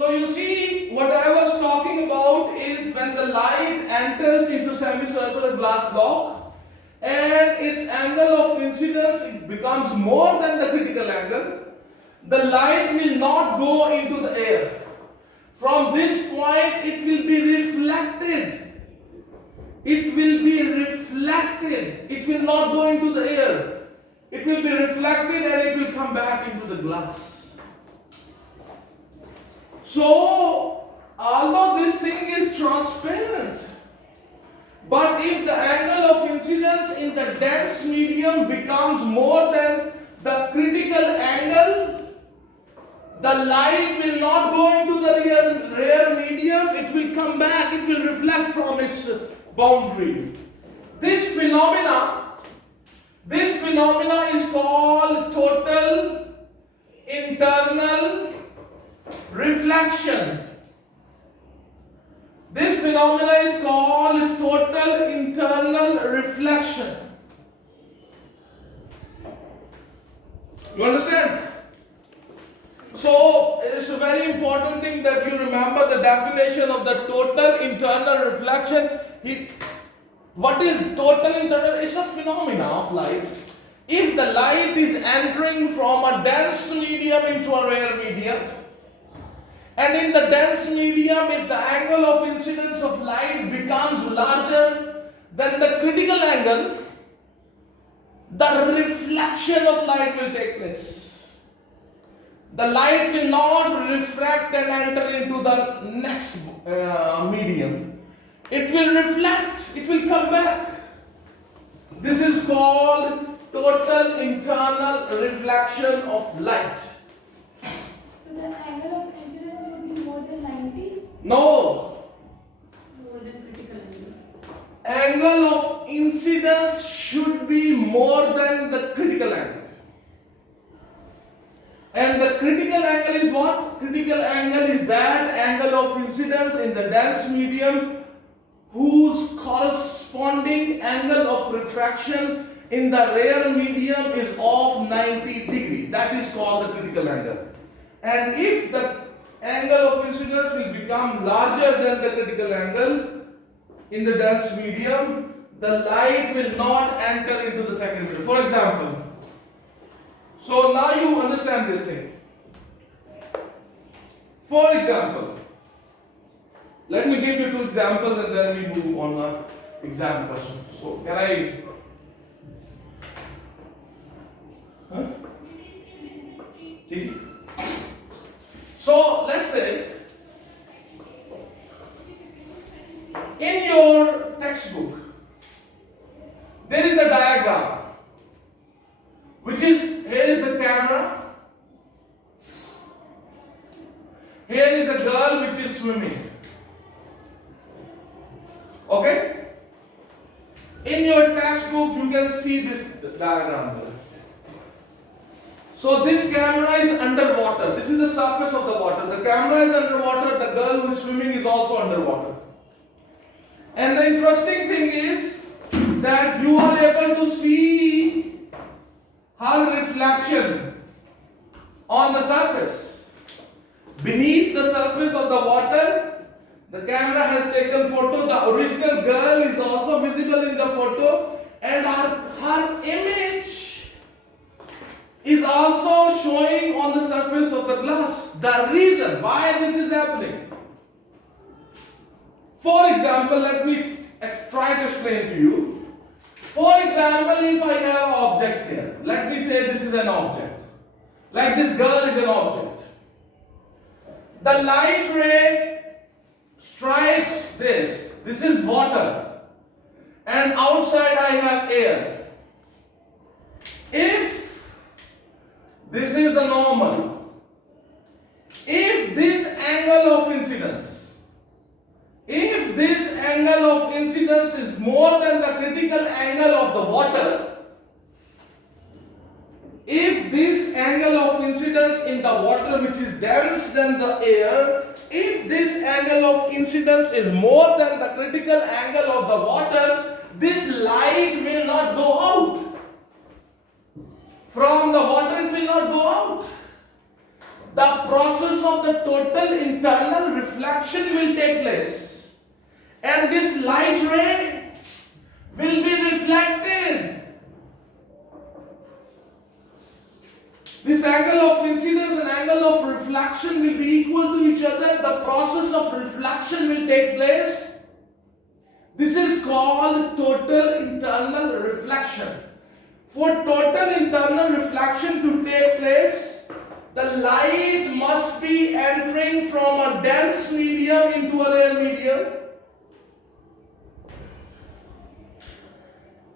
So you see, what I was talking about is when the light enters into semicircular glass block and its angle of incidence it becomes more than the critical angle, the light will not go into the air. From this point it will be reflected. It will be reflected. It will not go into the air. It will be reflected and it will come back into the glass. So, although this thing is transparent, but if the angle of incidence in the dense medium becomes more than the critical angle, the light will not go into the rare medium, it will come back, it will reflect from its boundary. This phenomena is called total internal reflection. This phenomena is called total internal reflection. You understand? So, it is a very important thing that you remember the definition of the total internal reflection. What is total internal? It's a phenomena of light. If the light is entering from a dense medium into a rare medium, and in the dense medium, if the angle of incidence of light becomes larger than the critical angle, the reflection of light will take place. The light will not refract and enter into the next medium. It will reflect, it will come back. This is called total internal reflection of light. So the angle of incidence would be more than 90? No. More than critical angle. Angle of incidence should be more than the critical angle. And the critical angle is what? Critical angle is that angle of incidence in the dense medium whose corresponding angle of refraction in the rare medium is of 90 degrees. That is called the critical angle. And if the angle of incidence will become larger than the critical angle in the dense medium, the light will not enter into the second medium. For example, so now you understand this thing. For example, let me give you two examples and then we move on to exam question. So can I? So let's say in your textbook there is a diagram which is, here is the camera, here is a girl which is swimming. Okay? In your textbook you can see this diagram there. So this camera is underwater. This is the surface of the water. The camera is underwater. The girl who is swimming is also underwater. And the interesting thing is that you are able to see her reflection on the surface. Beneath the surface of the water, the camera has taken photo. The original girl is also visible in the photo, and her image is also showing on the surface of the glass. The reason why this is happening. For example, let me try to explain to you. For example, if I have an object here, let me say this is an object. Like this girl is an object. The light ray strikes this. This is water. And outside I have air. If this is the normal, if this angle of incidence is more than the critical angle of the water, if this angle of incidence in the water which is dense than the air, if this angle of incidence is more than the critical angle of the water, this light will not go out. From the water it will not go out. the process of the total internal reflection will take place. And this light ray will be reflected. This angle of incidence and angle of reflection will be equal to each other. The process of reflection will take place. This is called total internal reflection. For total internal reflection to take place, the light must be entering from a dense medium into a rare medium.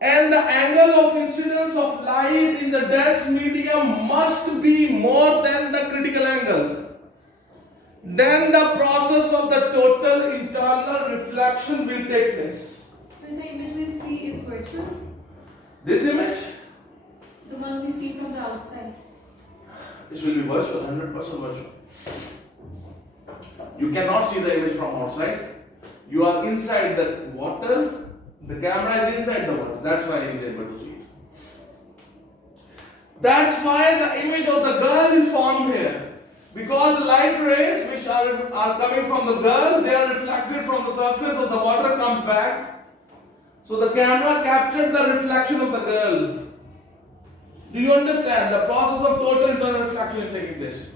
And the angle of incidence of light in the dense medium must be more than the critical angle. Then the process of the total internal reflection will take place. So the image we see is virtual? This image? The one we see from the outside. This will be virtual, 100% virtual. You cannot see the image from outside. You are inside the water. The camera is inside the water. That's why he is able to see it. That's why the image of the girl is formed here. Because the light rays which are coming from the girl, they are reflected from the surface of the water, comes back. So the camera captured the reflection of the girl. Do you understand? The process of total internal reflection is taking place.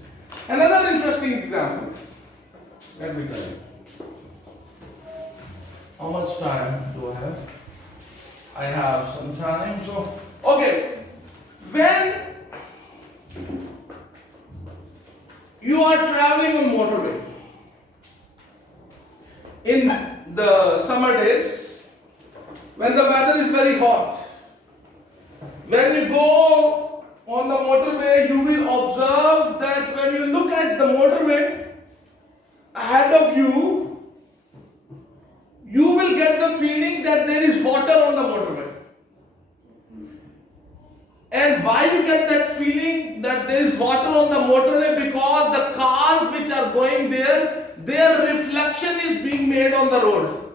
Another interesting example. Let me tell you. How much time do I have? I have some time. So, okay. When you are traveling on motorway in the summer days, when the weather is very hot, when you go on the motorway, you will observe that when you look at the motorway ahead of you, you will get the feeling that there is water on the motorway. And why you get that feeling that there is water on the motorway? Because the cars which are going there, their reflection is being made on the road.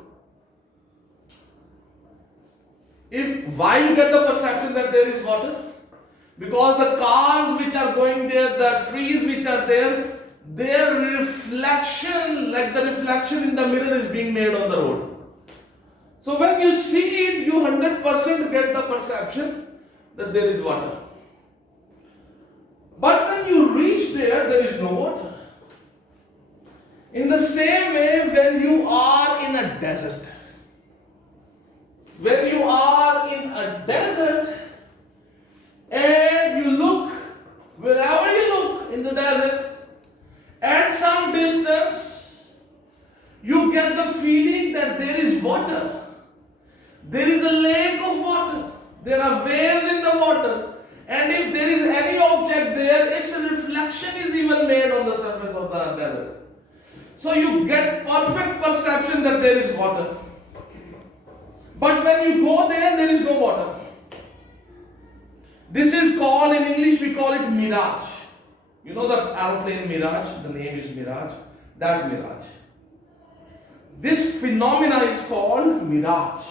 Why you get the perception that there is water? Because the cars which are going there, the trees which are there, their reflection, like the reflection in the mirror, is being made on the road. So when you see it, you 100% get the perception that there is water. But when you reach there, there is no water. In the same way, when you are in a desert, when you are in a desert and you look, wherever you look in the desert, at some distance, you get the feeling that there is water. There is a lake of water. There are waves in the water. And if there is any object there, its reflection is even made on the surface of the desert. So you get perfect perception that there is water. But when you go there, there is no water. This is called, in English we call it mirage. You know the aeroplane Mirage, the name is Mirage, that Mirage. This phenomena is called mirage.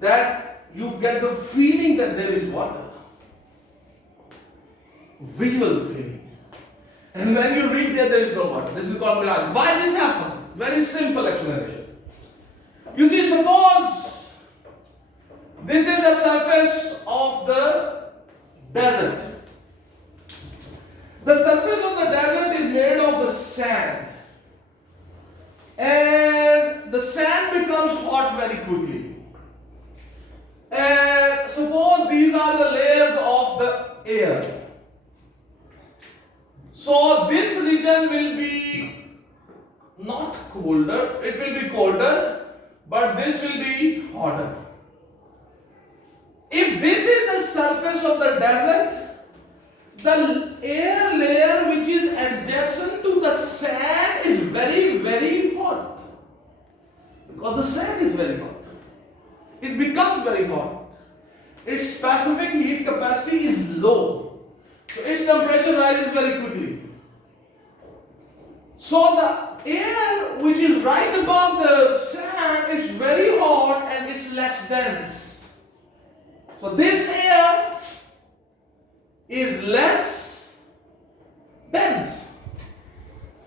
That you get the feeling that there is water. Visual feeling. And when you reach there, there is no water. This is called mirage. Why this happens? Very simple explanation. You see, suppose this is the surface of the desert. The surface of the desert is made of the sand. And the sand becomes hot very quickly. And suppose these are the layers of the air. So this region will be not colder, it will be colder, but this will be hotter. If this is the surface of the desert, the air layer which is adjacent to the sand is very, very hot. Because the sand is very hot. It becomes very hot. Its specific heat capacity is low. So its temperature rises very quickly. So the air which is right above the sand is very hot and it's less dense. So this air is less dense.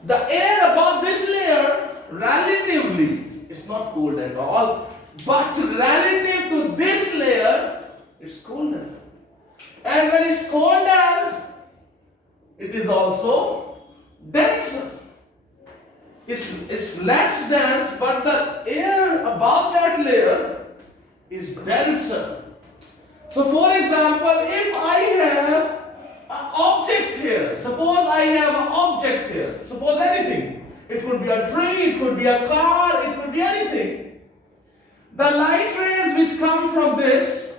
The air above this layer, relatively, is not cold at all, but relative to this layer, it's colder. And when it's colder, it is also denser. It's less dense, but the air above that layer is denser. So for example, if I have an object here, suppose I have an object here, suppose anything, it could be a tree, it could be a car, it could be anything. The light rays which come from this,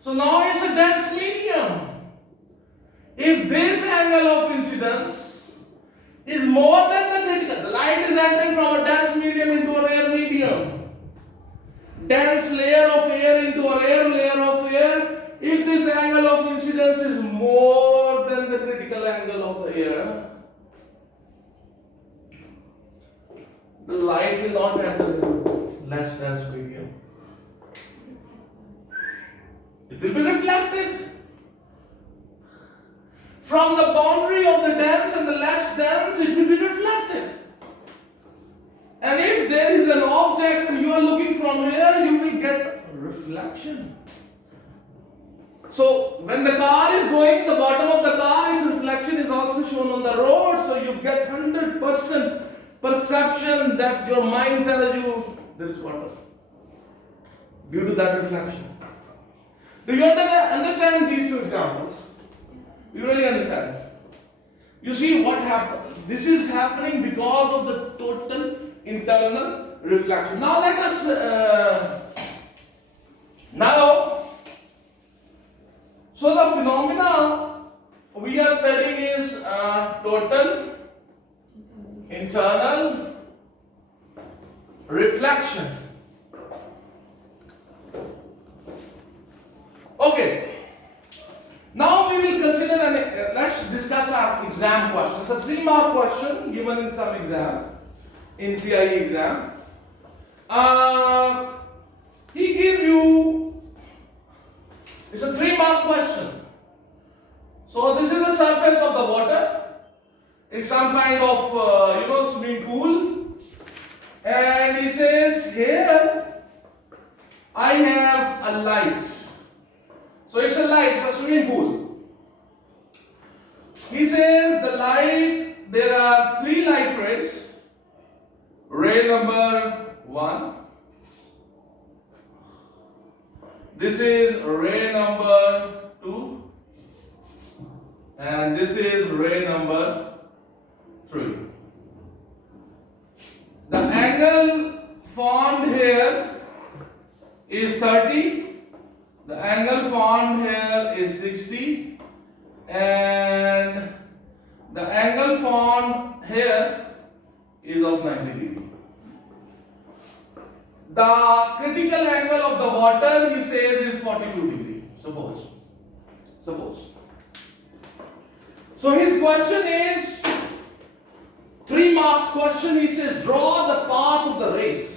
so now it's a dense medium. If this angle of incidence is more than the critical, the light is entering from a dense medium into a rare medium. Dense layer of air into a rare layer of air. If this angle of incidence is more than the critical angle of the air, the light will not enter into less dense medium. It will be reflected. From the boundary of the dense and the less dense, it will be reflected. And if there is an object you are looking from here, you will get reflection. So when the car is going, the bottom of the car's reflection is also shown on the road, so you get 100% perception that your mind tells you there is water due to that reflection. Do you understand these two examples? You really understand? You see what happened? This is happening because of the total internal reflection. Now let us so the phenomena we are studying is total internal reflection. Okay. Now we will consider let's discuss our exam question. It's a 3-mark question given in some exam, in CAIE exam. He gives you, it's a 3-mark question. So this is the surface of the water. It's some kind of swimming pool. And he says here I have a light. So it's a light, it's a swimming pool. He says the light, there are 3 light rays. Ray number 1. This is ray number 2. And this is ray number 3. The angle formed here is 30. The angle formed here is 60, and the angle formed here is of 90 degree. The critical angle of the water, he says, is 42 degree. Suppose. So his question is 3 marks question. He says, draw the path of the rays.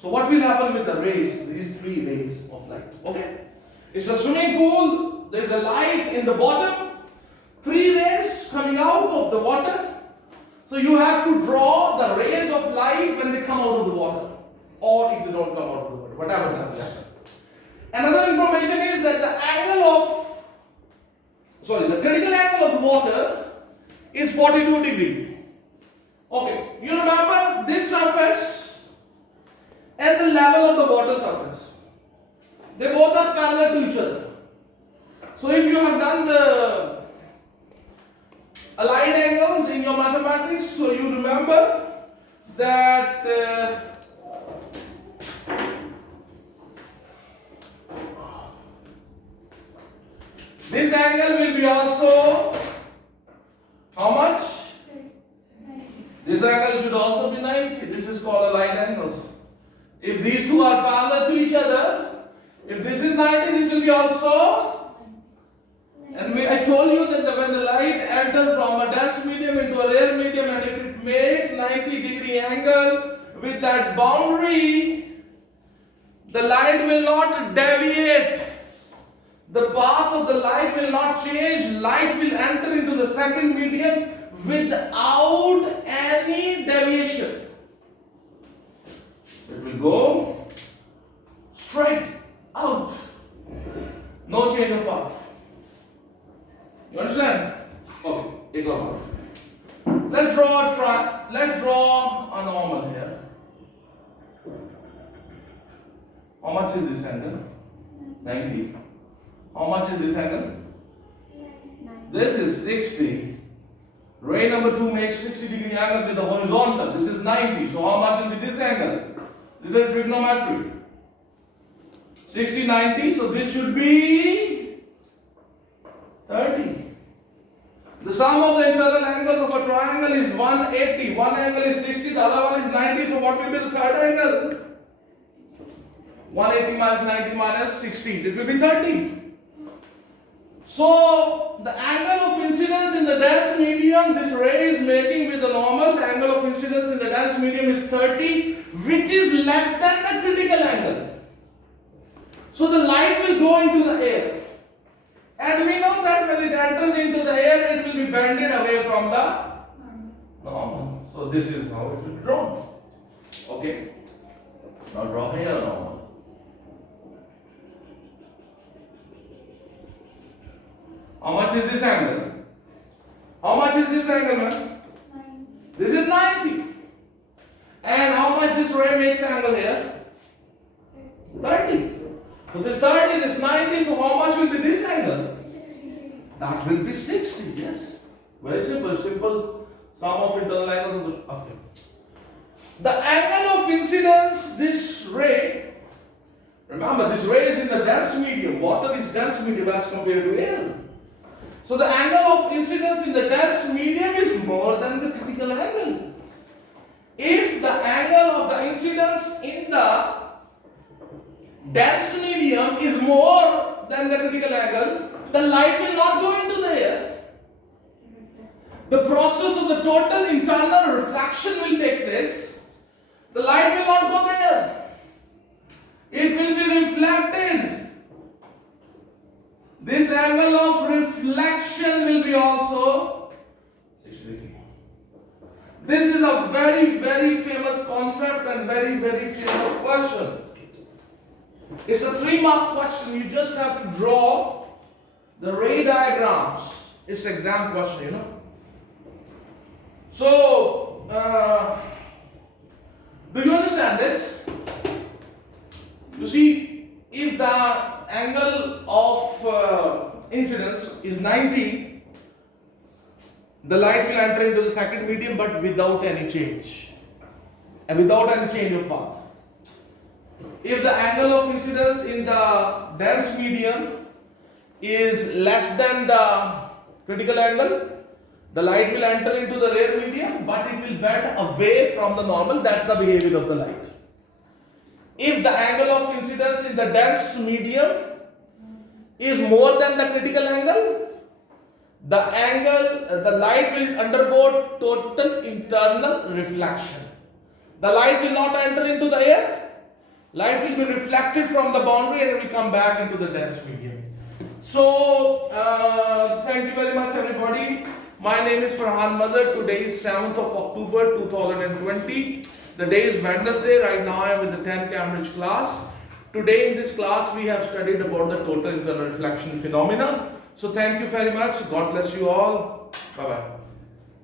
So what will happen with the rays? These 3 rays of light. Okay? It's a swimming pool. There is a light in the bottom. 3 rays coming out of the water. So you have to draw the rays of light when they come out of the water. Or if they don't come out of the water. Whatever does happen. Another information is that the critical angle of the water is 42 degree. Okay. You remember this surface and the level of the water surface. They both are parallel to each other. So if you have done the aligned angles in your mathematics, so you remember that this angle will be also how much? This angle should also be 90. This is called aligned angles. If these two are parallel to each other, if this is 90, this will be also. And I told you that when the light enters from a dense medium into a rare medium, and if it makes 90 degree angle with that boundary, the light will not deviate. The path of the light will not change. Light will enter into the second medium without any deviation. It will go straight out. No change of path. You understand? Okay, it got out. Let's draw a normal here. How much is this angle? 90. How much is this angle? This is 60. Ray number 2 makes 60-degree angle with the horizontal. This is 90. So how much will be this angle? This is trigonometry. 60, 90. So this should be 30. The sum of the internal angles of a triangle is 180. One angle is 60, the other one is 90. So what will be the third angle? 180 minus 90 minus 60. It will be 30. So the angle of incidence in the dense medium this ray is making with the normal, the angle of incidence in the dense medium is 30, which is less than the critical angle. So the light will go into the air. And we know that when it enters into the air, it will be bended away from the normal. So this is how it will be drawn. Okay. Now draw here normal. How much is this angle? How much is this angle, man? 90. This is 90. And how much this ray makes angle here? 30. So this 30, this 90, so how much will be this angle? 60. That will be 60, yes. Very simple, simple sum of internal angles of the, okay. The angle of incidence, this ray, remember this ray is in the dense medium. Water is dense medium as compared to air. So the angle of incidence in the dense medium is more than the critical angle. If the angle of the incidence in the dense medium is more than the critical angle, the light will not go into the air. The process of the total internal reflection will take place. The light will not go there. It will be reflected. This angle of reflection will be also 60 degrees. This is a very, very famous concept and very, very famous question. It's a 3-mark question. You just have to draw the ray diagrams. It's an exam question, you know. So, do you understand this? You see, if the angle of incidence is 90, the light will enter into the second medium but without any change. And without any change of path. If the angle of incidence in the dense medium is less than the critical angle, the light will enter into the rare medium but it will bend away from the normal. That's the behavior of the light. If the angle of incidence in the dense medium is more than the critical angle, the light will undergo total internal reflection. The light will not enter into the air. Light will be reflected from the boundary and it will come back into the dense medium. So, thank you very much everybody. My name is Ferhan Mazher. Today is 7th of October 2020. The day is Wednesday. Right now I am with the 10th Cambridge class. Today in this class we have studied about the total internal reflection phenomena. So thank you very much. God bless you all. Bye bye.